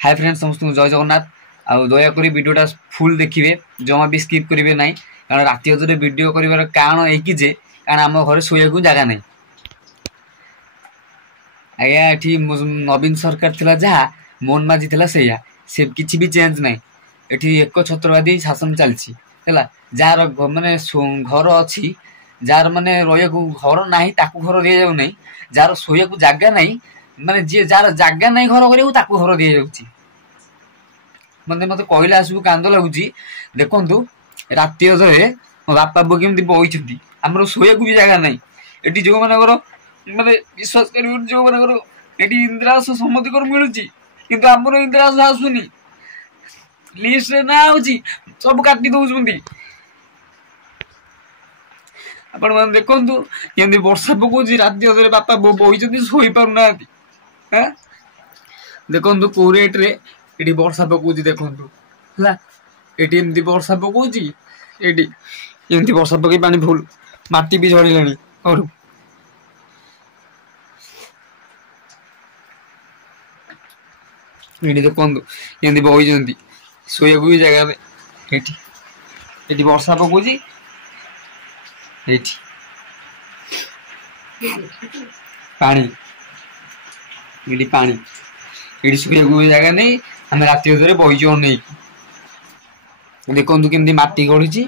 hi friends समस्त जय जगन्नाथ आउ दयाकोरी वीडियोटा फुल देखिए जमा भी स्किप करेंगे ना कारण राति अधरे वीडियो कर कारण एक जे कारण आम घर शोया जगह ना आज्ञा ये नवीन सरकार थिला जहाँ मोहन माझी थिला से किसी भी चेंज ना ये एक छत्रवादी शासन चलती जार माने घर अच्छी जार माने रहा घर ना घर दि जाऊ ना जार शोया जगह ना माने जी जार जगह ना घर कर घर दि जाऊँगी मतलब मत कहले आसू कांद लगुच देखु राति अधरे मो बापा बो केमती बही आमर शोया भी जगह ना ये जो मानकर माने विश्वास कर जो मानकर ये इंदिरावास समस्त मिलूँ कि आमर इंदिरावास आसुनी लिस्ट रे ना आउची सब काटी दौरान आपण मैंने देखु केमती वर्षा पकाउची राति अधरे बापा बो बही शोई पार ना देखु कौ रेट रे ये वर्षा पकाउची देखु ये एमती वर्षा पकाउची ये एमती वर्षा पकई पानी फुल माटी भी झड़िला घर ये देखु एमती बही शोया भी जगह ये वर्षा पकाउची पानी ये पानी ये शुखा भी जगह नहीं आम राति अधरे बहीचु नहीं देखु केमती माटी गढ़ी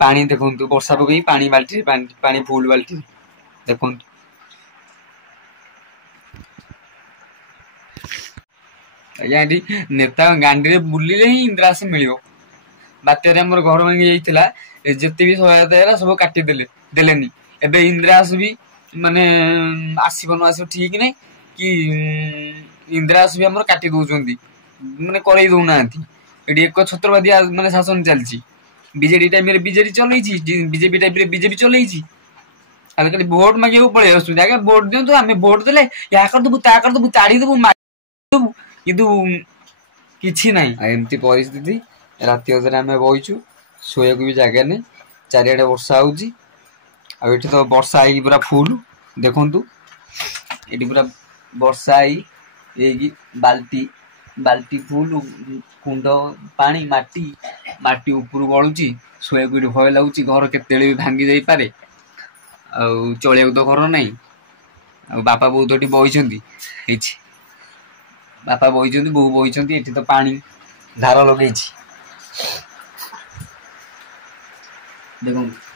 पानी देखु वर्षा पकई पानी बाल्टी पानी फुल बाल्टी देखु आज्ञा ये नेता गांडी रे बुलिले ही इंदिरावास मिल बात्यारे आम घर भांगी जाइए जिते भी सहायता है सब काटिदेले देलेनी एबे इंदिरावास भी माने आसब न आस ठीक नहीं कि इंदिरावास भी आम काटी दौरान माने कर दौना ये एक छत्रवादी माने शासन चलती बीजेडी टाइम बीजेडी चलई बीजेपी टाइम बीजेपी चलई खाली भोट मांगे पड़े आगे भोट दिंतु आम भोट देले या करदेबू ता करदेबू ताड़ी देबू मारिदेबू किंतु किछि नाही एमती परिस्थिति राति अधरे आम बहीचु शोया भी जगह नहीं चारिआडे वर्षा होउची आ एठी तो वर्षा आई पूरा फुल देखु ये पूरा वर्षा आई बाल्टी बाल्टी फुल कुंड पानी माटी माटी ऊपर गलुची शोया भय लगुच घर केते भी भांगी जाई पारे चलिया तो घर ना बापा बो तो बही बापा बही बो बही तो पानी धार लगे देखो